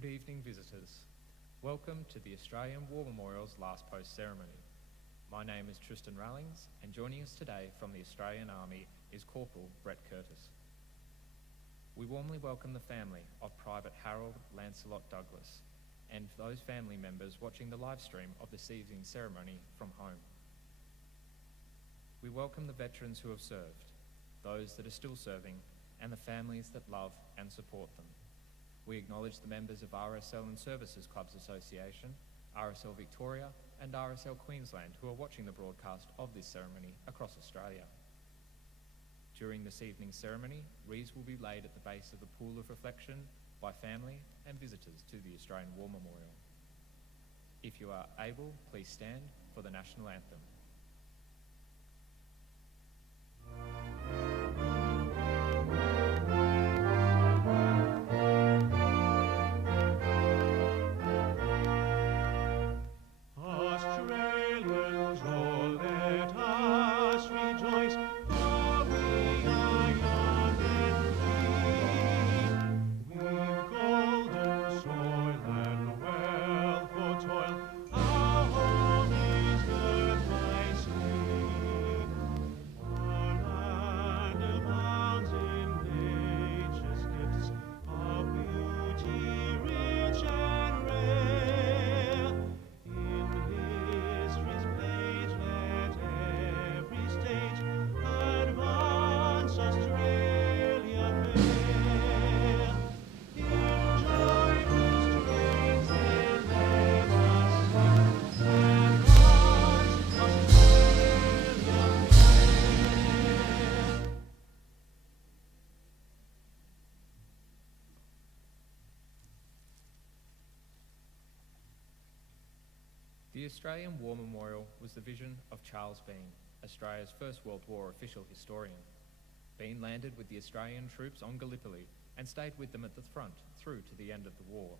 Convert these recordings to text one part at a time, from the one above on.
Good evening, visitors. Welcome to the Australian War Memorial's Last Post ceremony. My name is Tristan Rallings, and joining us today from the Australian Army is Corporal Brett Curtis. We warmly welcome the family of Private Harold Lancelot Douglas and those family members watching the live stream of this evening's ceremony from home. We welcome the veterans who have served, those that are still serving, and the families that love and support them. We acknowledge the members of RSL and Services Clubs Association, RSL Victoria and RSL Queensland who are watching the broadcast of this ceremony across Australia. During this evening's ceremony, wreaths will be laid at the base of the pool of reflection by family and visitors to the Australian War Memorial. If you are able, please stand for the National Anthem. The Australian War Memorial was the vision of Charles Bean, Australia's First World War official historian. Bean landed with the Australian troops on Gallipoli and stayed with them at the front through to the end of the war.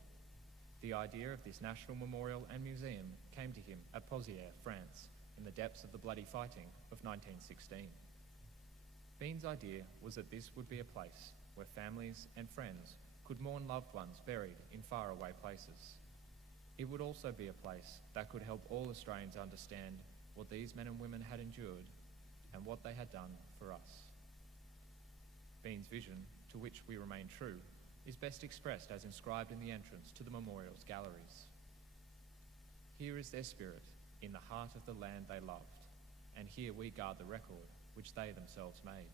The idea of this national memorial and museum came to him at Pozières, France, in the depths of the bloody fighting of 1916. Bean's idea was that this would be a place where families and friends could mourn loved ones buried in faraway places. It would also be a place that could help all Australians understand what these men and women had endured and what they had done for us. Bean's vision, to which we remain true, is best expressed as inscribed in the entrance to the memorial's galleries. Here is their spirit in the heart of the land they loved, and here we guard the record which they themselves made.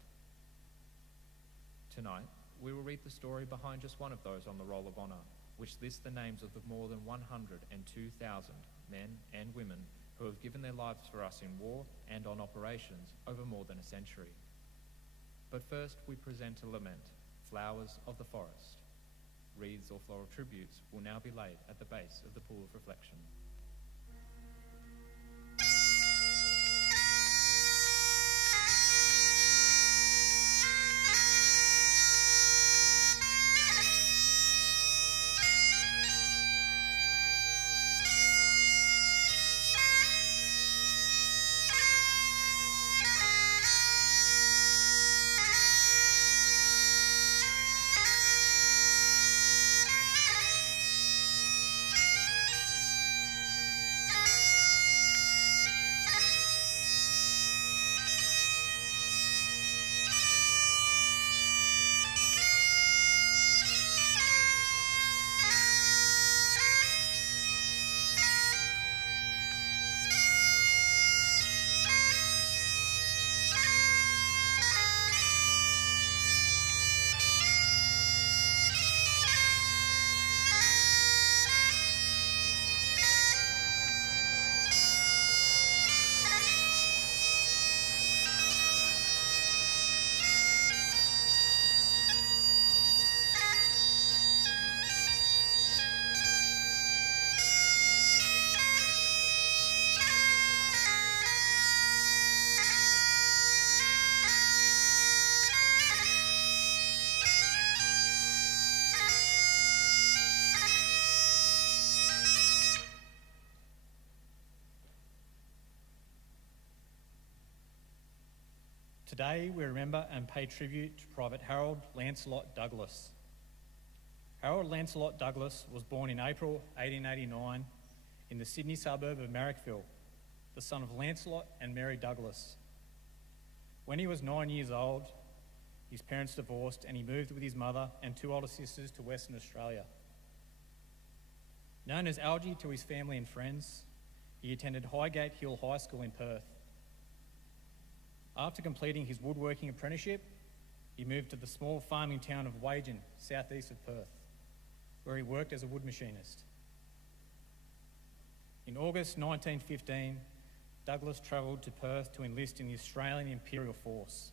Tonight, we will read the story behind just one of those on the Roll of Honour, which lists the names of the more than 102,000 men and women who have given their lives for us in war and on operations over more than a century. But first we present a lament, Flowers of the Forest. Wreaths or floral tributes will now be laid at the base of the pool of reflection. Today we remember and pay tribute to Private Harold Lancelot Douglas. Harold Lancelot Douglas was born in April 1889 in the Sydney suburb of Marrickville, the son of Lancelot and Mary Douglas. When he was 9 years old, his parents divorced and he moved with his mother and two older sisters to Western Australia. Known as Algie to his family and friends, he attended Highgate Hill High School in Perth. After completing his woodworking apprenticeship, he moved to the small farming town of Wagen, southeast of Perth, where he worked as a wood machinist. In August 1915, Douglas travelled to Perth to enlist in the Australian Imperial Force.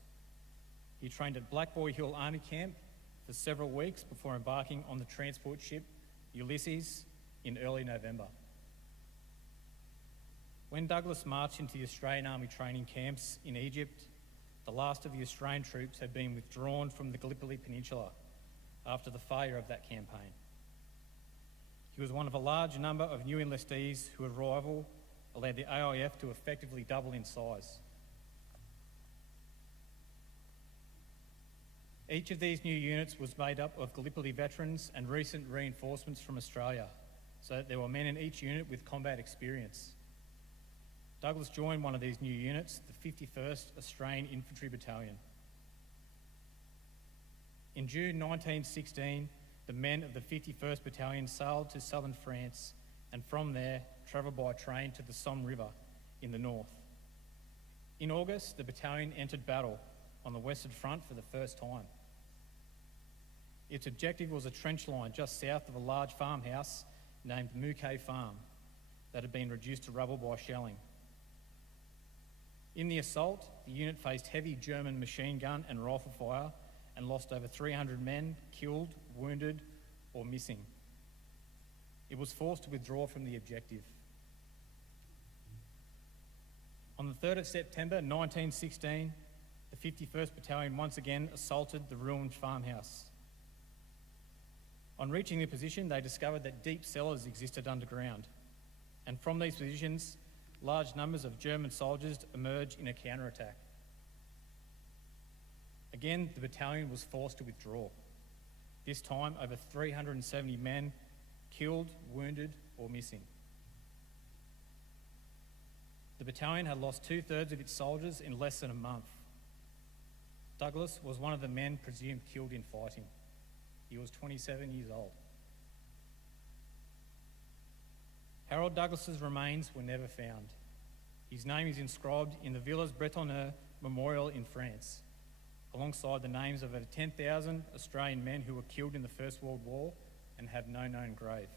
He trained at Black Boy Hill Army Camp for several weeks before embarking on the transport ship Ulysses in early November. When Douglas marched into the Australian Army training camps in Egypt, the last of the Australian troops had been withdrawn from the Gallipoli Peninsula after the failure of that campaign. He was one of a large number of new enlistees whose arrival allowed the AIF to effectively double in size. Each of these new units was made up of Gallipoli veterans and recent reinforcements from Australia, so that there were men in each unit with combat experience. Douglas joined one of these new units, the 51st Australian Infantry Battalion. In June 1916, the men of the 51st Battalion sailed to southern France and from there travelled by train to the Somme River in the north. In August, the battalion entered battle on the Western Front for the first time. Its objective was a trench line just south of a large farmhouse named Mouquet Farm that had been reduced to rubble by shelling. In the assault, the unit faced heavy German machine gun and rifle fire and lost over 300 men killed, wounded, or missing. It was forced to withdraw from the objective. On the 3rd of September 1916, the 51st Battalion once again assaulted the ruined farmhouse. On reaching the position, they discovered that deep cellars existed underground, and from these positions, large numbers of German soldiers emerged in a counterattack. Again, the battalion was forced to withdraw. This time, over 370 men killed, wounded, or missing. The battalion had lost 2/3 of its soldiers in less than a month. Douglas was one of the men presumed killed in fighting. He was 27 years old. Harold Douglas's remains were never found. His name is inscribed in the Villas Bretonneux Memorial in France, alongside the names of over 10,000 Australian men who were killed in the First World War and have no known grave.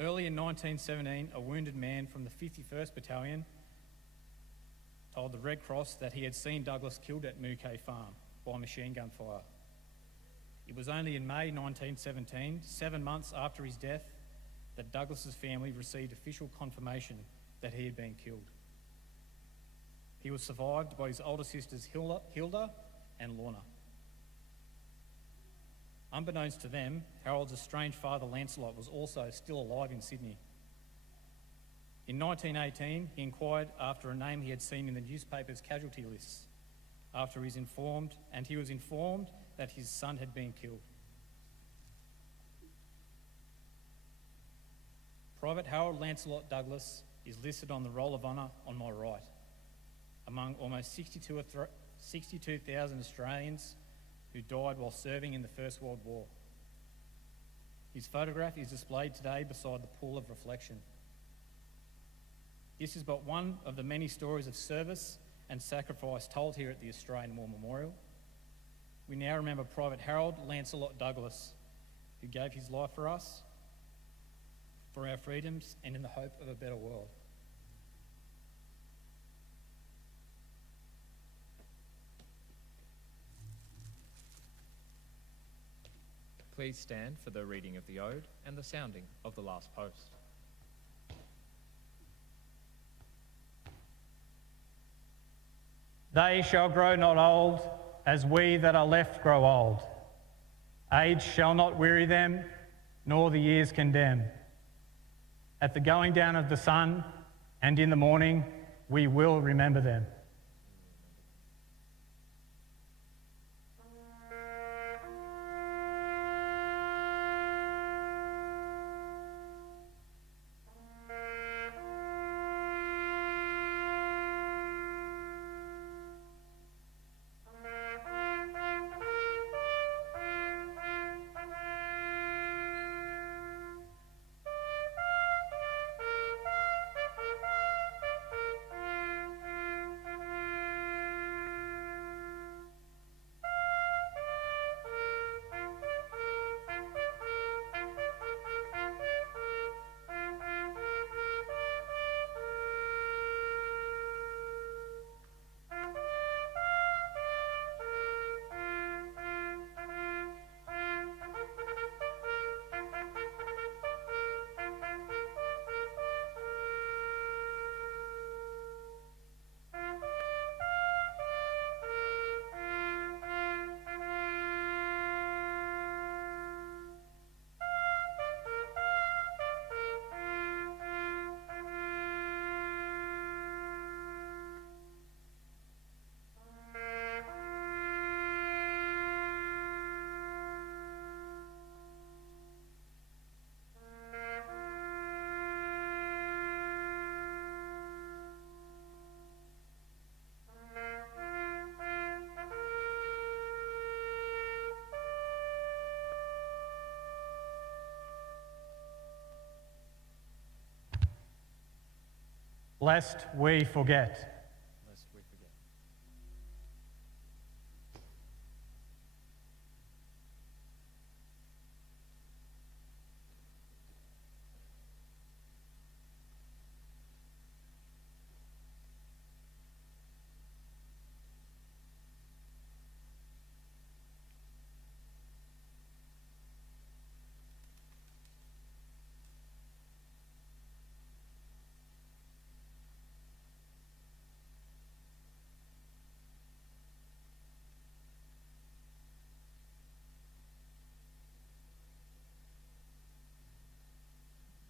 Early in 1917, a wounded man from the 51st Battalion told the Red Cross that he had seen Douglas killed at Mouquet Farm by machine gun fire. It was only in May 1917, 7 months after his death, that Douglas's family received official confirmation that he had been killed. He was survived by his older sisters Hilda and Lorna. Unbeknownst to them, Harold's estranged father Lancelot was also still alive in Sydney. In 1918, he inquired after a name he had seen in the newspaper's casualty lists, he was informed that his son had been killed. Private Harold Lancelot Douglas is listed on the Roll of Honour on my right, among almost 62,000 Australians who died while serving in the First World War. His photograph is displayed today beside the pool of reflection. This is but one of the many stories of service and sacrifice told here at the Australian War Memorial. We now remember Private Harold Lancelot Douglas, who gave his life for us, for our freedoms, and in the hope of a better world. Please stand for the reading of the ode and the sounding of the last post. They shall grow not old, as we that are left grow old. Age shall not weary them, nor the years condemn. At the going down of the sun and in the morning, we will remember them. lest we forget. lest we forget.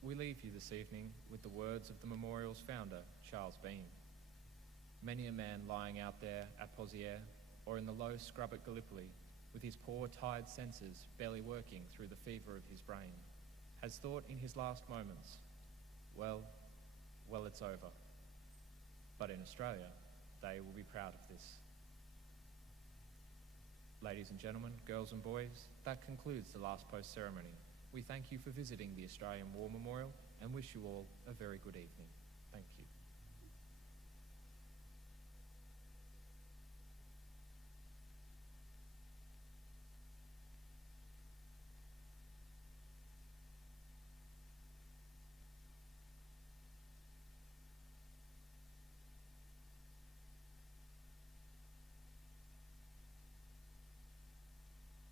We leave you this evening with the words of the memorial's founder, Charles Bean. Many a man lying out there at Pozières or in the low scrub at Gallipoli, with his poor tired senses barely working through the fever of his brain, has thought in his last moments, well, it's over. But in Australia, they will be proud of this. Ladies and gentlemen, girls and boys, that concludes the last post ceremony. We thank you for visiting the Australian War Memorial and wish you all a very good evening. Thank you.